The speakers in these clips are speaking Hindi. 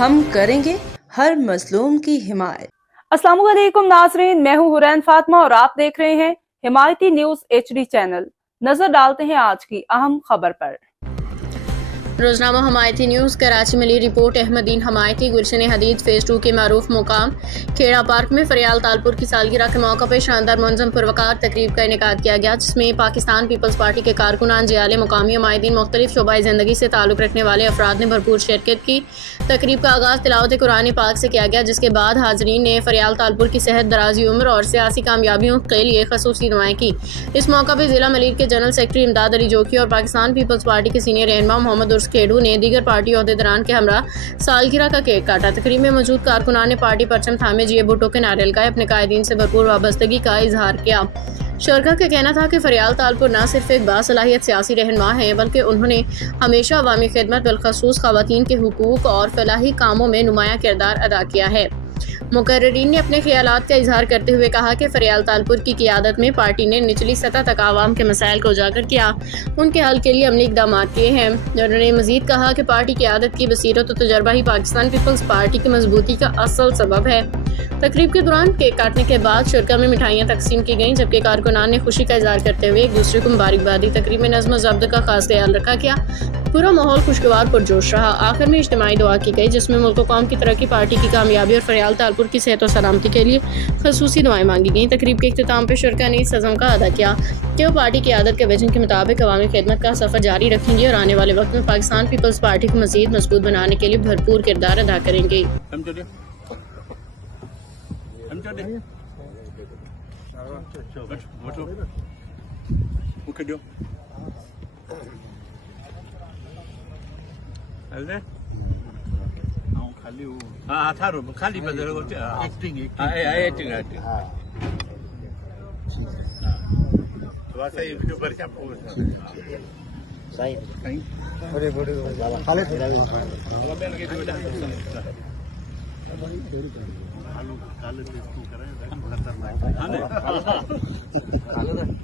हम करेंगे हर मजलूम की हिमायत। अस्सलाम वालेकुम नाज़रीन, मैं हूं हुरैन फातिमा और आप देख रहे हैं हिमायती न्यूज HD चैनल। नजर डालते हैं आज की अहम खबर पर। रोजनामा हमायती न्यूज़ कराची मिली रिपोर्ट। अहमदीन हमायती गुलशन हदीद फेज़ 2 के मारूफ मुकाम खेड़ा पार्क में फरियाल तालपुर की सालगिरह के मौके पर शानदार मुनज़्ज़म पुरवकार तकरीब का इनेकाद किया गया, जिसमें पाकिस्तान पीपल्स पार्टी के कारकुनान, जियाले, मुकामी हमायतीन, मुख्तलिफ शोबाए ज़िंदगी से ताल्लुक़ रखने वाले अफराद ने भरपूर शिरकत की। तकरीब का आगाज़ तिलावत कुरान पाक से किया गया, जिसके बाद हाज़रीन ने फरियाल तालपुर की सेहत, दराजी उम्र और सियासी कामयाबियों के लिए खसूसी दुआएं की। इस मौके पर जिला मलीर के जनरल सेक्रेटरी इमदाद अली जोकी और पाकिस्तान पीपल्स पार्टी के सीनियर रहनुमा मोहम्मद उर्स खेड़ू ने दीगर पार्टी ओहदेदारान के हमरा सालगिरह का केक काटा। तकरीब में मौजूद कारकुनान ने पार्टी परचम थामे जिए भुट्टो के नारे लगाए, अपने कायदीन से भरपूर वाबस्तगी का इजहार किया। शरका का कहना था कि फरियाल तालपुर न सिर्फ एक बासलाहियत सियासी रहनुमा है, बल्कि उन्होंने हमेशा अवामी खिदमत, बिलखसूस खवातीन के हुकूक और फलाही कामों में नुमाया किरदार अदा किया है। मुकर्रिरीन ने अपने ख्यालात का इजहार करते हुए कहा कि फरियाल तालपुर की क़ियादत में पार्टी ने निचली सतह तक आवाम के मसाइल को उजागर किया, उनके हल के लिए अमली इक़दाम किए हैं। उन्होंने मजीद कहा कि पार्टी की क़ियादत की बसीरत और तजर्बा ही पाकिस्तान पीपल्स पार्टी की मजबूती का असल सबब है। तकरीब के दौरान केक काटने के बाद शरका में मिठाइयाँ तकसीम की गईं, जबकि कारकुनान ने खुशी का इजहार करते हुए एक दूसरे को मुबारकबाद दी। तकरीब में नज़्म ज़ब्त का खास ख्याल रखा गया, पूरा माहौल खुशगवार पुरजोश रहा। आखिर में इज्तिमाई दुआ की गई, जिसमें मुल्क व कौम की तरक्की, पार्टी की कामयाबी और फरियाल तालपुर की सेहत और सलामती के लिए खसूसी दुआएं मांगी गईं। तकरीब के इख्तिताम पर शरका ने इस अज़म का अदा किया कि वो पार्टी की आदत के विजन के मुताबिक अवामी खिदमत का सफ़र जारी रखेंगे और आने वाले वक्त में पाकिस्तान पीपल्स पार्टी को मज़ीद मजबूत बनाने के लिए भरपूर किरदार अदा करेंगे। खाली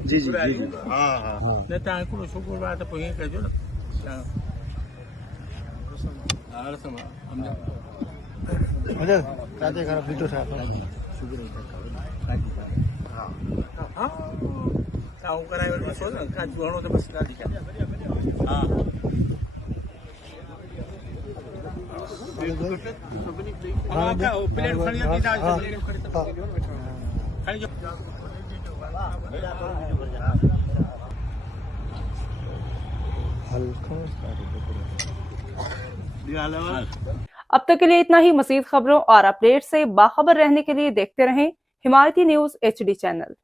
जी जी हाँ शुक्र बात कजो अब तक के लिए इतना ही। मज़ीद खबरों और अपडेट से बाखबर रहने के लिए देखते रहें हिमायती न्यूज HD चैनल।